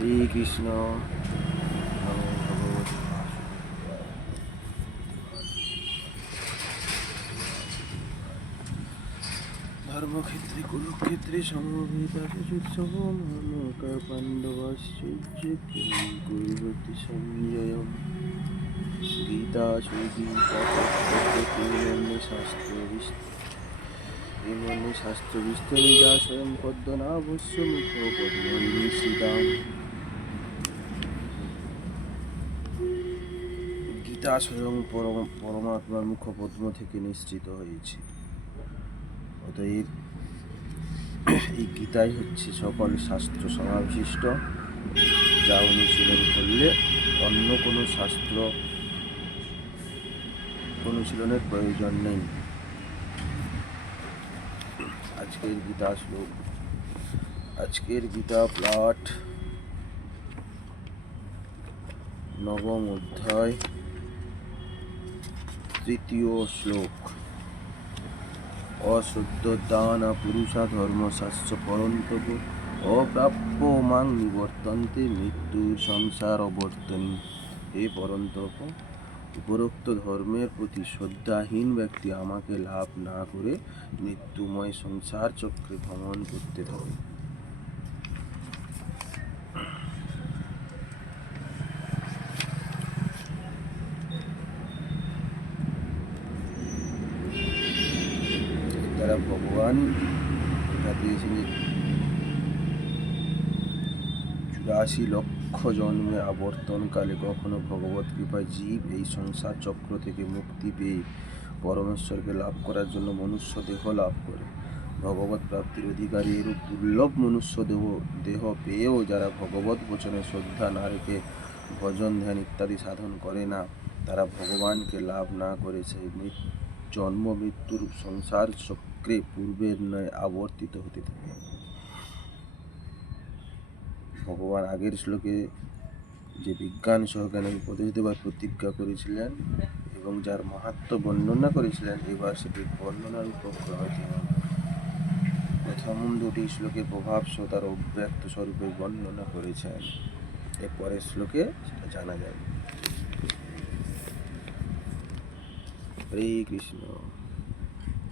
হরে Krishna. ধর্মক্ষেত্রে কুরুক্ষেত্রে সমবেতাযুৎসব মহানকা পাণ্ডবাশ্চর্য king কুর্বতি সঞ্জয়ম Gita শাস্ত্র বিস্তরিতা স্বয়ং পদ্মনাভস্য মুখ পদ্মনিঃসৃতাম। গীতা স্বয়ং পরমাত্মার মুখপদ্ম থেকে নিঃসৃত হয়েছে। অতএব এই গীতাই হচ্ছে সকল শাস্ত্র সমাবিষ্ট, যা অনুশীলন করলে অন্য কোনো শাস্ত্র অনুশীলনের প্রয়োজন নেই। আজকের গীতা পাঠ নবম অধ্যায়, তৃতীয় শ্লোক। অশ্রদ্ধদান পুরুষা ধর্মশাস্ত্র পরন্তপ অপ্রাপ্য মাং নিবর্তন্তে মৃত্যুর সংসার অবর্তনী। হে পরন্তপ, উপরোক্ত ধর্মের প্রতি শ্রদ্ধাহীন ব্যক্তি আমাকে লাভ না করে মৃত্যুময় সংসার চক্রে ভ্রমণ করতে থাকে। তারা ভগবান দিয়েছেন 84 লক্ষ জন্মে আবর্তনকালে কখনো ভগবত কৃপায় জীব এই সংসার চক্র থেকে মুক্তি পেয়ে পরমেশ্বরকে লাভ করার জন্য মনুষ্য দেহ লাভ করে। ভগবত প্রাপ্তির অধিকারী এরূপ দুর্লভ মনুষ্য দেহ পেয়েও যারা ভগবত বচনে শ্রদ্ধা না রেখে ভজন ধ্যান ইত্যাদি সাধন করে না, তারা ভগবানকে লাভ না করে সেই জন্ম মৃত্যুর সংসার চক্রে পূর্বের ন্যায় আবর্তিত হতে থাকে। ভগবান আগের শ্লোকে যে বিজ্ঞান সহকারে উপদেশ দেবার প্রতিজ্ঞা করেছিলেন এবং যার মাহাত্ম্য বর্ণনা করেছিলেন, এবার সেটির বর্ণনার উপক্রমে তিনি প্রথম দুটি শ্লোকে প্রভাব সহ তার অব্যক্ত স্বরূপে বর্ণনা করেছেন। এর পরের শ্লোকে সেটা জানা যাবে। হরে কৃষ্ণ।